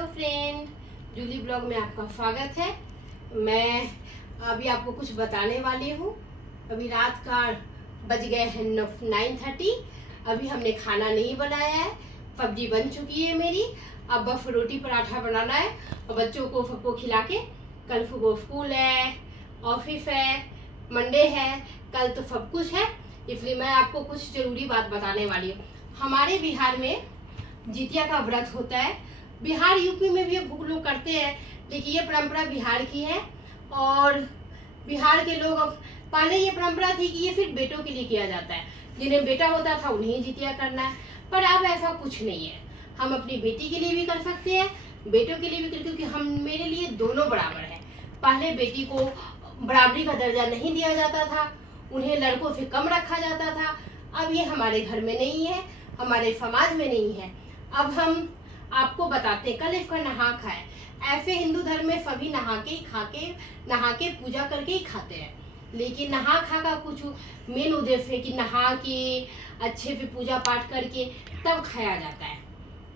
Hello friend, Jully blog में आपका स्वागत है। मैं अभी आपको कुछ बताने वाली हूँ। अभी रात का बज गए हैं 9:30। अभी हमने खाना नहीं बनाया है। सब्जी बन चुकी है मेरी। अब बस रोटी पराठा बनाना है और बच्चों को सबको खिला के कल सुबह स्कूल है, ऑफिस है, मंडे है, कल तो सब कुछ है। इसलिए मैं आपको कुछ जरूरी बात बताने वाली हूँ। हमारे बिहार में जितिया का व्रत होता है। बिहार यूपी में भी बहुत लोग करते हैं, लेकिन ये परंपरा बिहार की है। और बिहार के लोग, पहले ये परंपरा थी कि ये सिर्फ बेटों के लिए किया जाता है। जिन्हें बेटा होता था उन्हें जितिया करना है, पर अब ऐसा कुछ नहीं है। हम अपनी बेटी के लिए भी कर सकते हैं, बेटों के लिए भी कर, क्योंकि हम मेरे लिए दोनों बराबर है। पहले बेटी को बराबरी का दर्जा नहीं दिया जाता था, उन्हें लड़कों से कम रखा जाता था। अब ये हमारे घर में नहीं है, हमारे समाज में नहीं है। अब हम आपको बताते हैं। कल इसका नहा खाए। ऐसे हिंदू धर्म में सभी नहा के पूजा करके ही खाते हैं, लेकिन नहा खा का कुछ मेन उद्देश्य है कि नहा के अच्छे से पूजा पाठ करके तब खाया जाता है।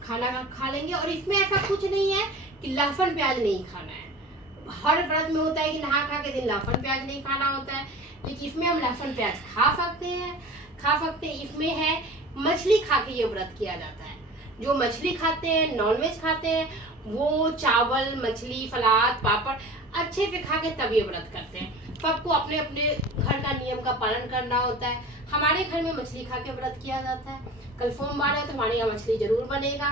खाना खा लेंगे। और इसमें ऐसा कुछ नहीं है कि लहसुन प्याज नहीं खाना है। हर व्रत में होता है कि नहा खा के दिन लहसुन प्याज नहीं खाना होता है, लेकिन इसमें हम लहसुन प्याज खा सकते हैं। इसमें है मछली खा के ये व्रत किया जाता है। जो मछली खाते हैं, नॉनवेज खाते हैं, वो चावल, मछली, सलाद, पापड़ अच्छे से खा के तब ये व्रत करते हैं। सबको अपने अपने घर का नियम का पालन करना होता है। हमारे घर में मछली खा के व्रत किया जाता है। कल सोमवार है तो हमारे यहाँ मछली जरूर बनेगा।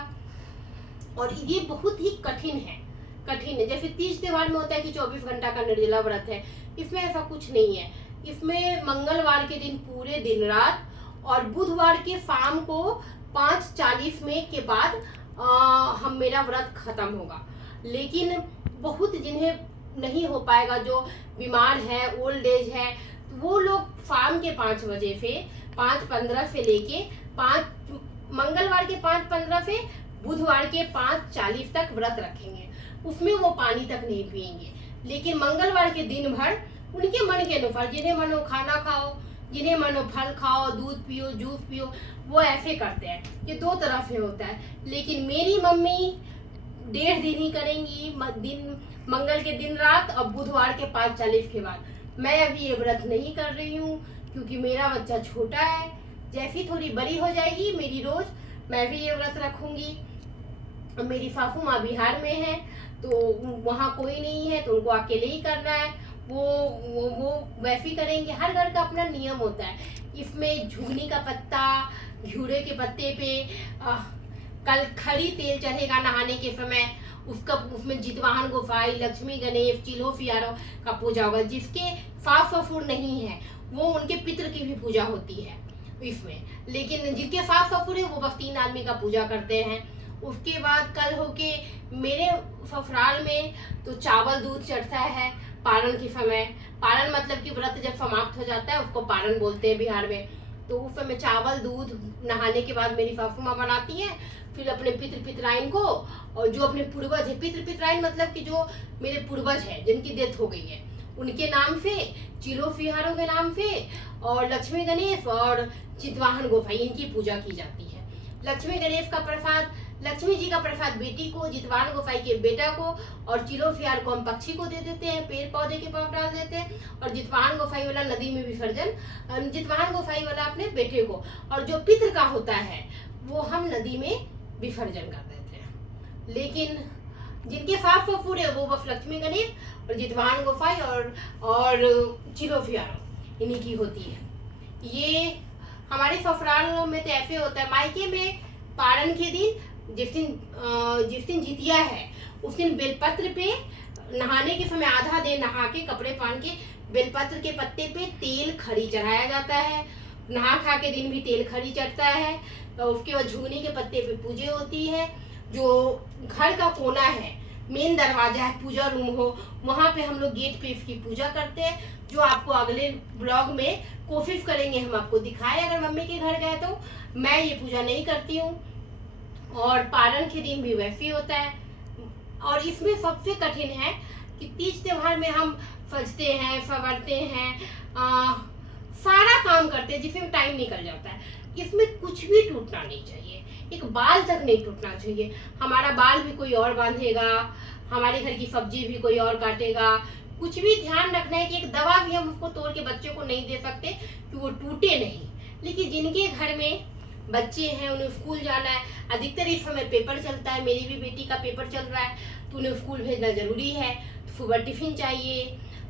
और ये बहुत ही कठिन है। जैसे तीज त्योहार में होता है कि 24 घंटा का निर्जला व्रत है, इसमें ऐसा कुछ नहीं है। इसमें मंगलवार के दिन पूरे दिन रात और बुधवार के शाम को 5:40 में के बाद हम मेरा व्रत खत्म होगा। लेकिन बहुत जिन्हें नहीं हो पाएगा, जो बीमार है, ओल्ड एज है, वो लोग शाम के 5 बजे से 5:15 से लेके मंगलवार के 5:15 से बुधवार के 5:40 तक व्रत रखेंगे। उसमें वो पानी तक नहीं पिएंगे। लेकिन मंगलवार के दिन भर उनके मन के अनुसार, जिन्हें मन हो खाना खाओ, जिन्हें मन हो फल खाओ, दूध पियो, जूस पियो, वो ऐसे करते हैं। ये दो तरफ से होता है। लेकिन मेरी मम्मी 1.5 दिन ही करेंगी, मंगल के दिन रात और बुधवार के 5:40 के बाद। मैं अभी ये व्रत नहीं कर रही हूँ, क्योंकि मेरा बच्चा छोटा है। जैसी थोड़ी बड़ी हो जाएगी मेरी रोज, मैं भी ये व्रत रखूंगी। मेरी सासू माँ बिहार में है, तो वहाँ कोई नहीं है, तो उनको अकेले ही करना है। वो वैसे ही करेंगे। हर घर का अपना नियम होता है। इसमें झुगनी का पत्ता, घिउरे के पत्ते पे कल खड़ी तेल चढ़ेगा नहाने के समय। उसमें जितवाहन गोसाई, लक्ष्मी गणेश, चिलो फियारो का पूजा होगा। जिसके सास ससुर नहीं है, वो उनके पितृ की भी पूजा होती है इसमें। लेकिन जिनके सास ससुर है वो बस 3 आदमी का पूजा करते हैं। उसके बाद कल होके मेरे ससुराल में तो चावल दूध चढ़ता है पारण के समय। पारण मतलब कि व्रत जब समाप्त हो जाता है उसको पारण बोलते हैं बिहार में। तो उस समय चावल दूध नहाने के बाद मेरी सासू माँ बनाती है। फिर अपने पितराइन को, और जो अपने पूर्वज है, पितराइन मतलब कि जो मेरे पूर्वज है जिनकी डेथ हो गई है, उनके नाम से, चिलो फिहारों के नाम से, और लक्ष्मी गणेश और चितवाहन गोसाई, इनकी पूजा की जाती है। लक्ष्मी गणेश का प्रसाद, लक्ष्मी जी का प्रसाद बेटी को, जितवाहन गोसाई के बेटा को, और चिलो फियार को हम पक्षी को दे देते हैं, पेड़ पौधे के पास डाल देते हैं। और जितवाहन गोसाई वाला नदी में विसर्जन, जितवाहन गोसाई वाला अपने बेटे को, और जो पितृ का होता है वो हम नदी में विसर्जन कर देते हैं। लेकिन जिनके सास ससुर है वो बस लक्ष्मी गणेश और जितवाहन गोसाई और चिलो फियारो, इन्हीं की होती है। ये हमारे ससुराल में तो ऐसे होता है। मायके में पारण के दिन, जिस दिन जितिया है, उस दिन बेलपत्र पे नहाने के समय आधा दिन नहा के कपड़े पहन के बेलपत्र के पत्ते पे तेल खड़ी चढ़ाया जाता है। नहा खा के दिन भी तेल खड़ी चढ़ता है। तो उसके बाद झुगनी के पत्ते पे पूजा होती है। जो घर का कोना है, मेन दरवाजा है, पूजा रूम हो, वहाँ पे हम लोग गेट पे इसकी पूजा करते हैं। जो आपको अगले ब्लॉग में कोशिश करेंगे हम आपको दिखाए। अगर मम्मी के घर गए तो मैं ये पूजा नहीं करती हूँ। और पारण के दिन भी वैसे ही होता है। और इसमें सबसे कठिन है कि तीज त्योहार में हम सजते हैं, संवरते हैं, सारा काम करते हैं, जिसमें टाइम निकल जाता है। इसमें कुछ भी टूटना नहीं चाहिए। एक बाल तक नहीं टूटना चाहिए। हमारा बाल भी कोई और बांधेगा, हमारे घर की सब्जी भी कोई और काटेगा। कुछ भी ध्यान रखना है कि एक दवा भी हम उसको तोड़ के बच्चों को नहीं दे सकते कि वो टूटे नहीं। लेकिन जिनके घर में बच्चे हैं, उन्हें स्कूल जाना है, अधिकतर इस समय पेपर चलता है, मेरी भी बेटी का पेपर चल रहा है, तो उन्हें स्कूल भेजना जरूरी है। सुबह टिफिन चाहिए,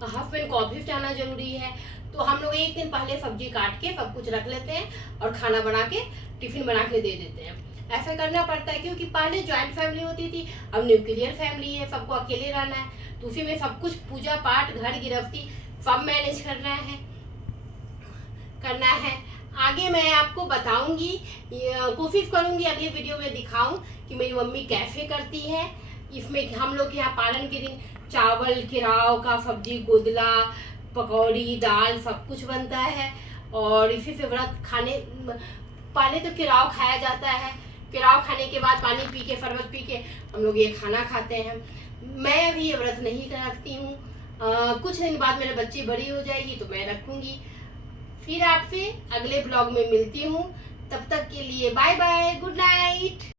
हस्बैंड को ऑफिस जाना जरूरी है, तो हम लोग एक दिन पहले सब्जी काट के सब कुछ रख लेते हैं और खाना बना के टिफिन बना के दे देते हैं। ऐसा करना पड़ता है क्योंकि पहले जॉइंट फैमिली होती थी, अब न्यूक्लियर फैमिली है, सबको अकेले रहना है, तो उसी में सब कुछ पूजा पाठ, घर गृहस्थी सब मैनेज करना है। आगे मैं आपको बताऊंगी, कोशिश करूंगी अगले वीडियो में दिखाऊं कि मेरी मम्मी कैसे करती है। इसमें हम लोग यहाँ पालन के दिन चावल, केराव का सब्जी, गोदला, पकौड़ी, दाल सब कुछ बनता है। और इसी से व्रत खाने, पहले तो केराव खाया जाता है, केराव खाने के बाद पानी पी के, शरबत पी के हम लोग ये खाना खाते हैं। मैं अभी ये व्रत नहीं रखती हूँ, कुछ दिन बाद मेरे बच्ची बड़ी हो जाएगी तो मैं रखूंगी। फिर आपसे अगले ब्लॉग में मिलती हूँ, तब तक के लिए बाय बाय, गुड नाइट।